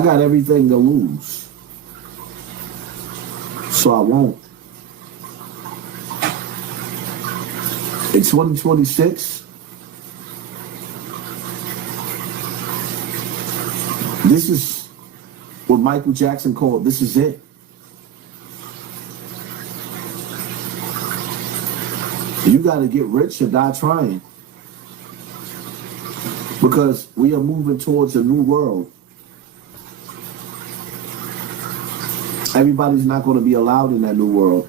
I got everything to lose. So I won't. In 2026, this is what Michael Jackson called, this is it. You got to get rich or die trying. Because we are moving towards a new world. Everybody's not going to be allowed in that new world.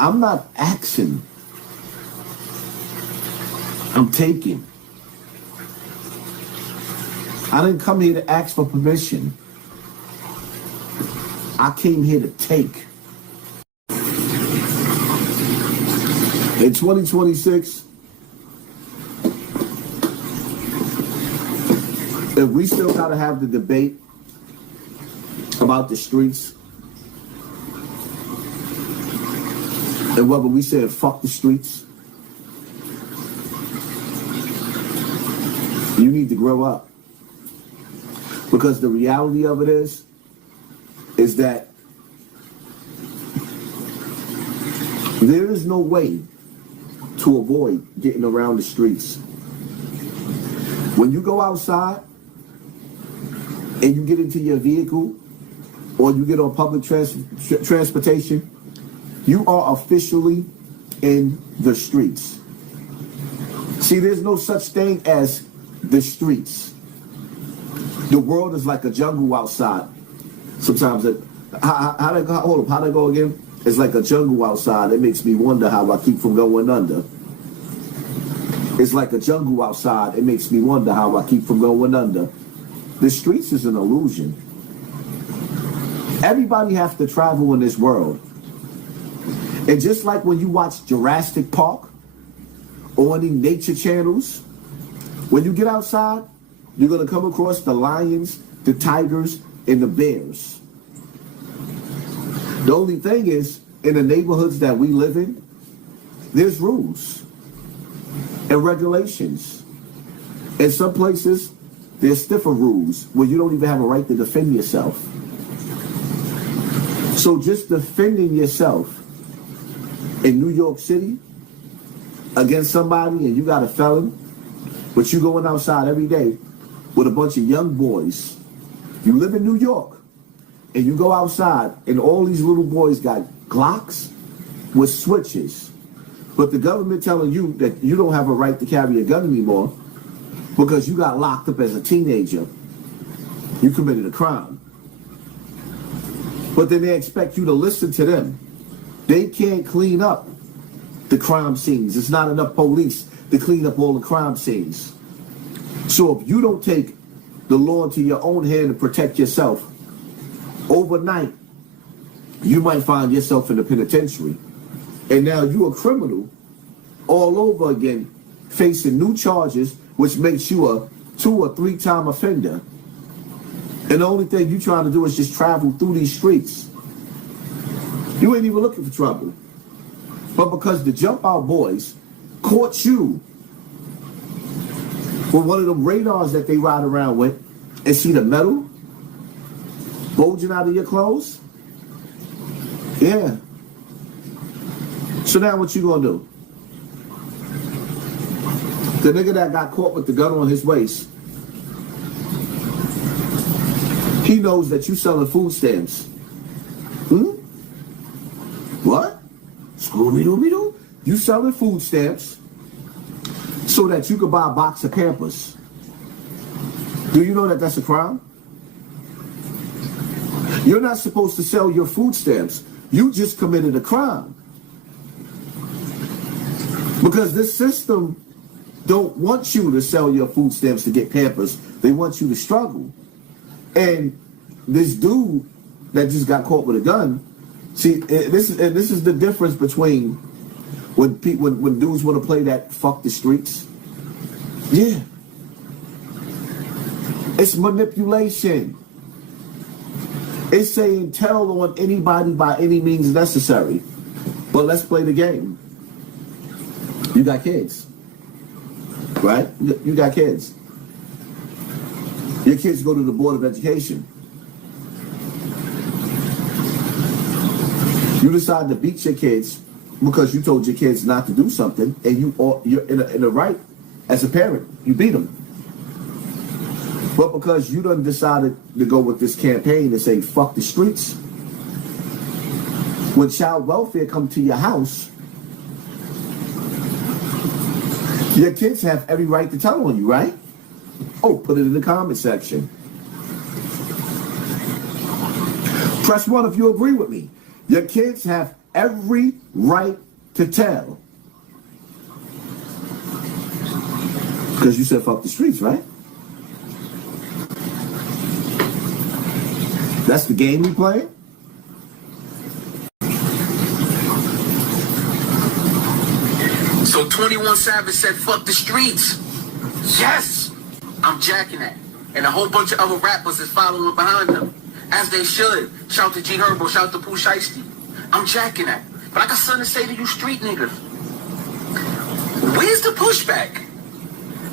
I'm not asking. I'm taking. I didn't come here to ask for permission. I came here to take. In 2026, if we still got to have the debate about the streets, and whether we said fuck the streets, you need to grow up. Because the reality of it is that there is no way to avoid getting around the streets. When you go outside and you get into your vehicle or you get on public transportation, you are officially in the streets. See, there's no such thing as the streets. The world is like a jungle outside. Sometimes how'd I go again? It's like a jungle outside. It makes me wonder how I keep from going under. It's like a jungle outside. It makes me wonder how I keep from going under. The streets is an illusion. Everybody has to travel in this world. And just like when you watch Jurassic Park or any nature channels, when you get outside, you're going to come across the lions, the tigers, and the bears. The only thing is, in the neighborhoods that we live in, there's rules and regulations. In some places, there's stiffer rules where you don't even have a right to defend yourself. So just defending yourself in New York City against somebody and you got a felon, but you going outside every day with a bunch of young boys. You live in New York and you go outside and all these little boys got Glocks with switches. But the government telling you that you don't have a right to carry a gun anymore because you got locked up as a teenager. You committed a crime. But then they expect you to listen to them. They can't clean up the crime scenes. It's not enough police to clean up all the crime scenes. So if you don't take the law into your own hand and protect yourself, overnight, you might find yourself in the penitentiary. And now you're a criminal all over again, facing new charges, which makes you a 2 or 3 time offender. And the only thing you're trying to do is just travel through these streets. You ain't even looking for trouble. But because the jump out boys caught you with one of them radars that they ride around with and see the metal bulging out of your clothes, yeah. So now what you gonna do? The nigga that got caught with the gun on his waist, he knows that you selling food stamps. What? Scooby-Dooby-Doo? You selling food stamps so that you could buy a box of Pampers. Do you know that that's a crime? You're not supposed to sell your food stamps. You just committed a crime. Because this system don't want you to sell your food stamps to get Pampers. They want you to struggle. And this dude that just got caught with a gun, see, this is the difference between when dudes want to play that fuck the streets. Yeah. It's manipulation. It's saying tell on anybody by any means necessary. But let's play the game. You got kids, right? You got kids. Your kids go to the Board of Education. You decide to beat your kids because you told your kids not to do something, and you're in a right as a parent. You beat them. But because you done decided to go with this campaign and say, fuck the streets, when child welfare come to your house, your kids have every right to tell on you, right? Oh, put it in the comment section. Press 1 if you agree with me. Your kids have every right to tell. Because you said fuck the streets, right? That's the game we playing? So 21 Savage said fuck the streets. Yes! I'm jacking that. And a whole bunch of other rappers is following behind them. As they should. Shout to G Herbo, shout to Pooh Shiesty. I'm jacking that. But I got something to say to you street niggas. Where's the pushback?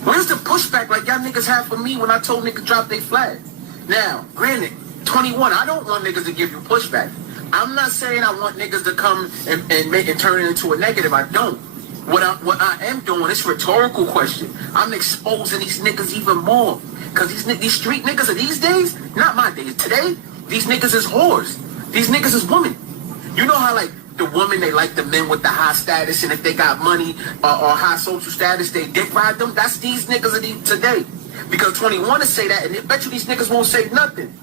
Where's the pushback like y'all niggas had for me when I told niggas drop they flag? Now, granted, 21, I don't want niggas to give you pushback. I'm not saying I want niggas to come and make it turn it into a negative. I don't. What I am doing is rhetorical question. I'm exposing these niggas even more. Because these street niggas of these days, not my days, today, these niggas is whores. These niggas is women. You know how, like, the women, they like the men with the high status, and if they got money or high social status, they dick ride them? That's these niggas of today. Because 21 to say that, and I bet you these niggas won't say nothing.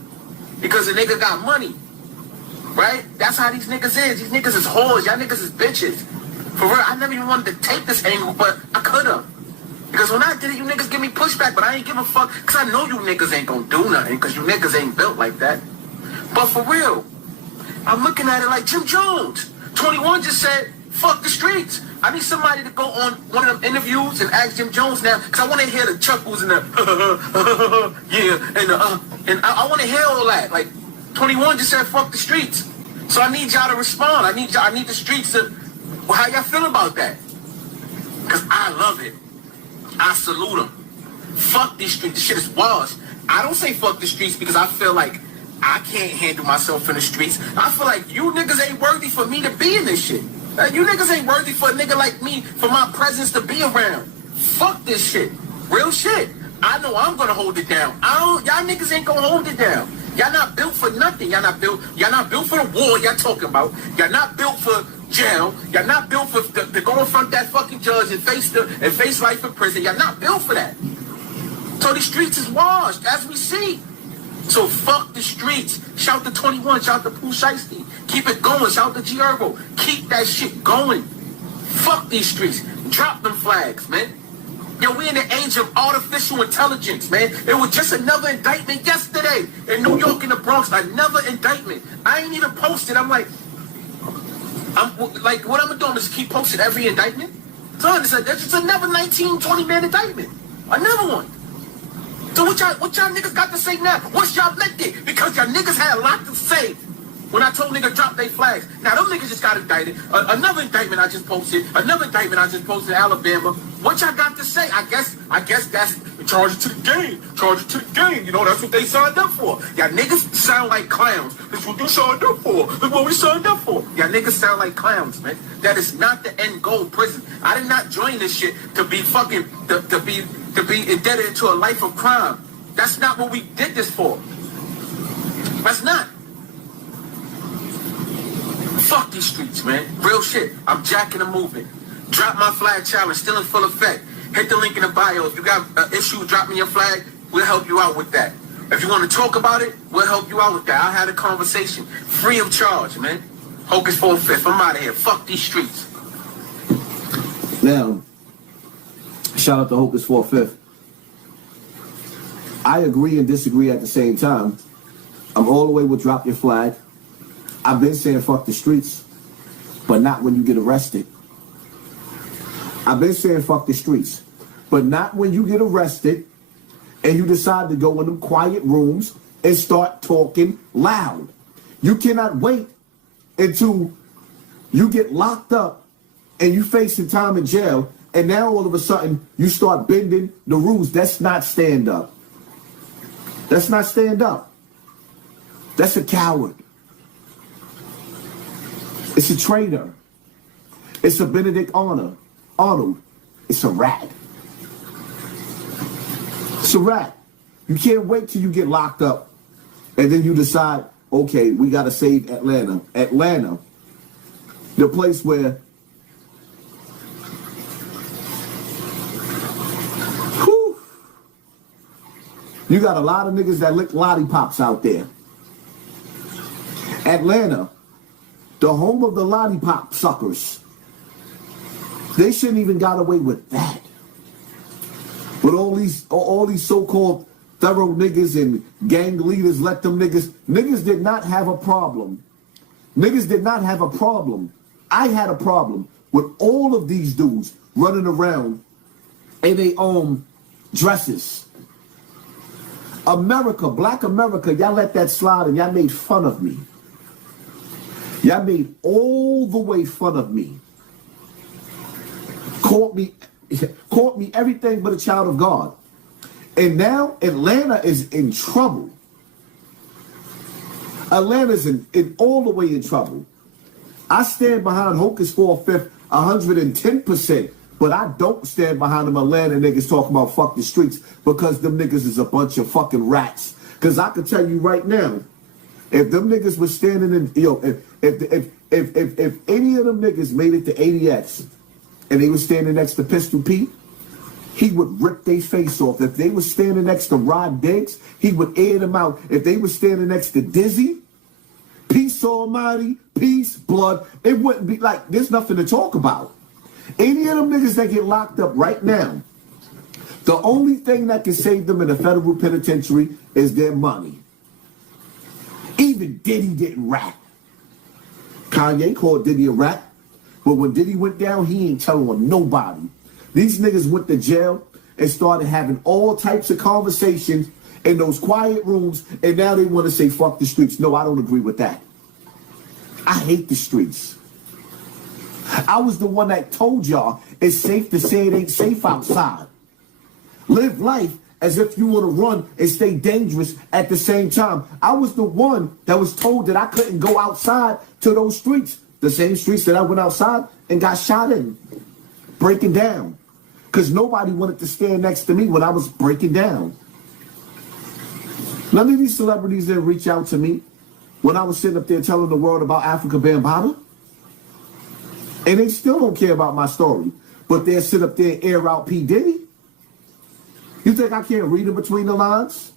Because the nigga got money. Right? That's how these niggas is. These niggas is whores. Y'all niggas is bitches. For real, I never even wanted to take this angle, but I could've. Because when I did it, you niggas give me pushback, but I ain't give a fuck, because I know you niggas ain't gonna do nothing, because you niggas ain't built like that. But for real, I'm looking at it like Jim Jones. 21 just said, fuck the streets. I need somebody to go on one of them interviews and ask Jim Jones now, because I want to hear the chuckles and the yeah, and I want to hear all that. Like, 21 just said, fuck the streets. So I need y'all to respond. I need the streets to, well, how y'all feel about that? Because I love it. I salute them. Fuck these streets. This shit is washed. I don't say fuck the streets because I feel like I can't handle myself in the streets. I feel like you niggas ain't worthy for me to be in this shit. Like, you niggas ain't worthy for a nigga like me, for my presence to be around. Fuck this shit. Real shit. I know I'm gonna hold it down. Y'all niggas ain't gonna hold it down. Y'all not built for nothing. Y'all not built for the war y'all talking about. Y'all not built for jail. Y'all not built for to go in front of that fucking judge and face life in prison. Y'all not built for that. So the streets is washed, as we see. So fuck the streets. Shout to 21. Shout to Pooh Shiesty. Keep it going. Shout to G Herbo. Keep that shit going. Fuck these streets. Drop them flags, man. Yo, we in the age of artificial intelligence, man. It was just another indictment yesterday in New York in the Bronx. Another indictment. I ain't even posted. I'm like, what I'm doing is keep posting every indictment. Son, it's just another 19, 20-man indictment. Another one. So what y'all niggas got to say now? What's y'all lifted? Because y'all niggas had a lot to say when I told niggas drop their flags. Now, them niggas just got indicted. Another indictment I just posted. Another indictment I just posted in Alabama. What y'all got to say? I guess that's charge it to the game. Charge it to the game. You know, that's what they signed up for. Y'all niggas sound like clowns. That's what they signed up for. That's what we signed up for. Y'all niggas sound like clowns, man. That is not the end goal, prison. I did not join this shit to be fucking, to be indebted into a life of crime. That's not what we did this for. That's not. Fuck these streets, man. Real shit. I'm jacking the movement. Drop my flag challenge, still in full effect. Hit the link in the bio. If you got an issue dropping your flag, we'll help you out with that. If you want to talk about it, we'll help you out with that. I'll have a conversation. Free of charge, man. Hocus 4/5. I'm out of here. Fuck these streets. Now, shout out to Hocus 4/5. I agree and disagree at the same time. I'm all the way with drop your flag. I've been saying fuck the streets, but not when you get arrested. I've been saying fuck the streets, but not when you get arrested and you decide to go in them quiet rooms and start talking loud. You cannot wait until you get locked up and you facing time in jail And now all of a sudden you start bending the rules. That's not stand up. That's not stand up. That's a coward. It's a traitor. It's a Benedict Arnold. It's a rat. It's a rat. You can't wait till you get locked up and then you decide, okay, we got to save Atlanta. Atlanta, the place where you got a lot of niggas that lick lollipops out there. Atlanta, the home of the lollipop suckers. They shouldn't even got away with that. But all these so-called thorough niggas and gang leaders let them niggas did not have a problem. Niggas did not have a problem. I had a problem with all of these dudes running around in their own dresses. America, black America, y'all let that slide and y'all made fun of me. Y'all made all the way fun of me. Called me everything but a child of God. And now Atlanta is in trouble. Atlanta's in all the way in trouble. I stand behind Hocus for a Fifth 110%. But I don't stand behind them Atlanta niggas talking about fuck the streets because them niggas is a bunch of fucking rats. Because I can tell you right now, if them niggas was standing in, if any of them niggas made it to ADX and they was standing next to Pistol Pete, he would rip their face off. If they was standing next to Rod Diggs, he would air them out. If they was standing next to Dizzy, peace almighty, peace, blood, it wouldn't be like, there's nothing to talk about. Any of them niggas that get locked up right now, the only thing that can save them in a federal penitentiary is their money. Even Diddy didn't rat. Kanye called Diddy a rat, but when Diddy went down, he ain't telling on nobody. These niggas went to jail and started having all types of conversations in those quiet rooms, and now they want to say fuck the streets. No, I don't agree with that. I hate the streets. I was the one that told y'all it's safe to say it ain't safe outside. Live life as if you want to run and stay dangerous at the same time. I was the one that was told that I couldn't go outside to those streets. The same streets that I went outside and got shot in. Breaking down. Because nobody wanted to stand next to me when I was breaking down. None of these celebrities didn't reach out to me when I was sitting up there telling the world about Africa Bambaataa. And they still don't care about my story. But they'll sit up there and air out P. Diddy. You think I can't read in between the lines?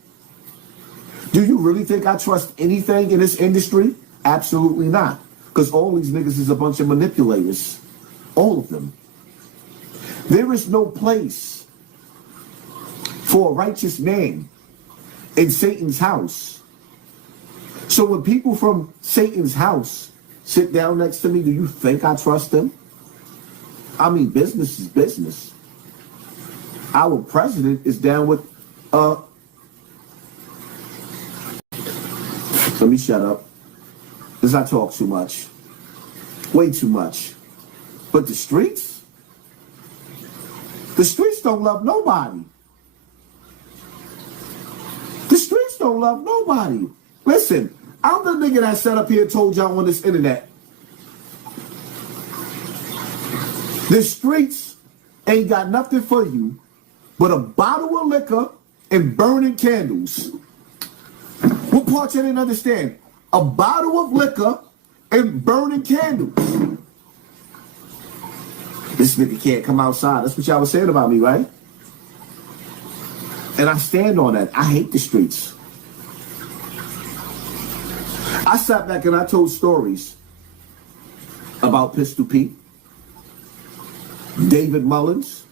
Do you really think I trust anything in this industry? Absolutely not. Because all these niggas is a bunch of manipulators. All of them. There is no place for a righteous man in Satan's house. So when people from Satan's house sit down next to me, do you think I trust them? I mean, business is business. Our president is down with, let me shut up. Because I talk too much. Way too much. But the streets don't love nobody. The streets don't love nobody. Listen, I'm the nigga that sat up here and told y'all on this internet. The streets ain't got nothing for you but a bottle of liquor and burning candles. What part you didn't understand? A bottle of liquor and burning candles. This nigga can't come outside. That's what y'all was saying about me, right? And I stand on that. I hate the streets. I sat back and I told stories about Pistol Pete, David Mullins,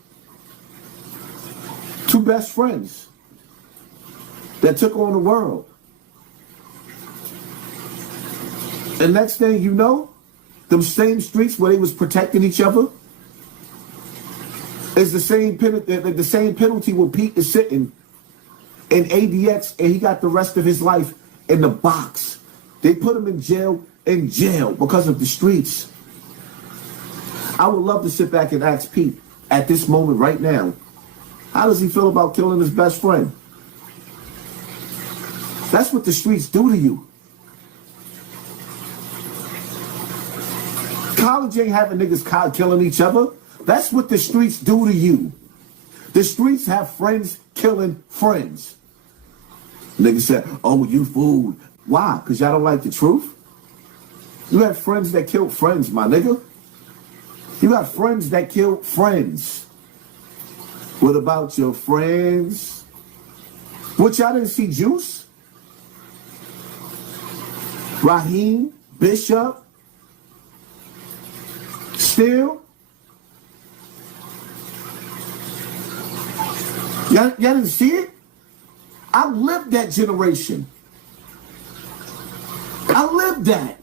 two best friends that took on the world. And next thing you know, them same streets where they was protecting each other is the same penalty where Pete is sitting in ADX and he got the rest of his life in the box. They put him in jail because of the streets. I would love to sit back and ask Pete, at this moment right now, how does he feel about killing his best friend? That's what the streets do to you. College ain't having niggas killing each other. That's what the streets do to you. The streets have friends killing friends. Niggas said, oh, you fool. Why? Because y'all don't like the truth? You have friends that kill friends, my nigga. You got friends that kill friends. What about your friends? What, y'all didn't see Juice? Raheem? Bishop? Still? Y'all didn't see it? I lived that generation. I lived that.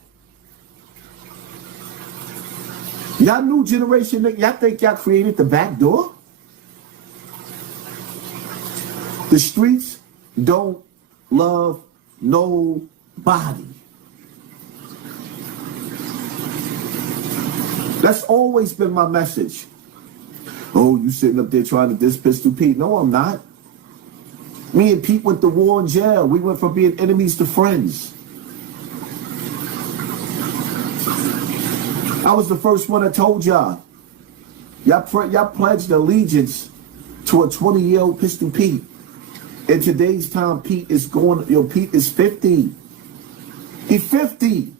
Y'all new generation, y'all think y'all created the back door? The streets don't love nobody. That's always been my message. Oh, you sitting up there trying to diss Pistol Pete. No, I'm not. Me and Pete went to war in jail. We went from being enemies to friends. I was the first one that told y'all. Y'all pledged allegiance to a 20-year-old Pistol Pete. In today's time, Pete is 50. He's 50.